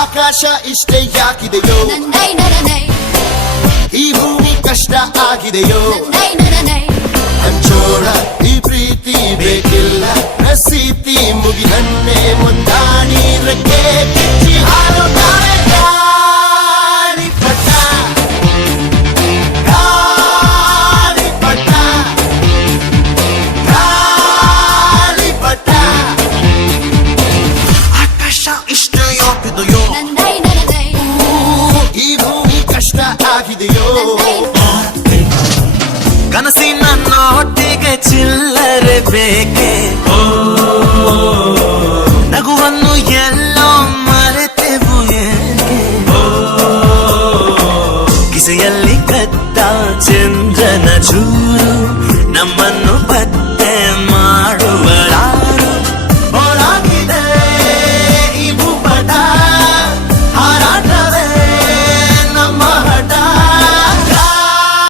ಆಕಾಶ ಇಷ್ಟೇ ಯಾಕಿದೆಯೋ, ಈ ಭೂಮಿ ಕಷ್ಟ ಆಗಿದೆಯೋ, ಹಂಚೋಣ ಈ ಪ್ರೀತಿ ಬೇಕಿಲ್ಲ ರಸೀತಿ ಮುಗಿದನ್ನೇ ಮುಂದಾಡಿ ರಕ್ಕೆ ಕಿಚ್ಚಿ ಹಾಲು ಗಾಳಿಪಟ ಗಾಳಿಪಟ ಗಾಳಿಪಟ ಆಕಾಶ ಇಷ್ಟ ಯಾಕಿದೆಯೋ, ಈ ಭೂಮಿ ಕಷ್ಟ ಆಗಿದೆಯೋ, ಕನಸಿನ ನೋಟಿಗೆ ಚಿಲ್ಲರೆ ಬೇಕೆ, ನಗುವನ್ನು ಎಲ್ಲೋ ಮರೆತೆವು ಏಕೆ, ಕಿಸೆಯಲ್ಲಿ ಕದ್ದ ಚಂದ್ರನ ಚೂರು ನಮ್ಮನ್ನ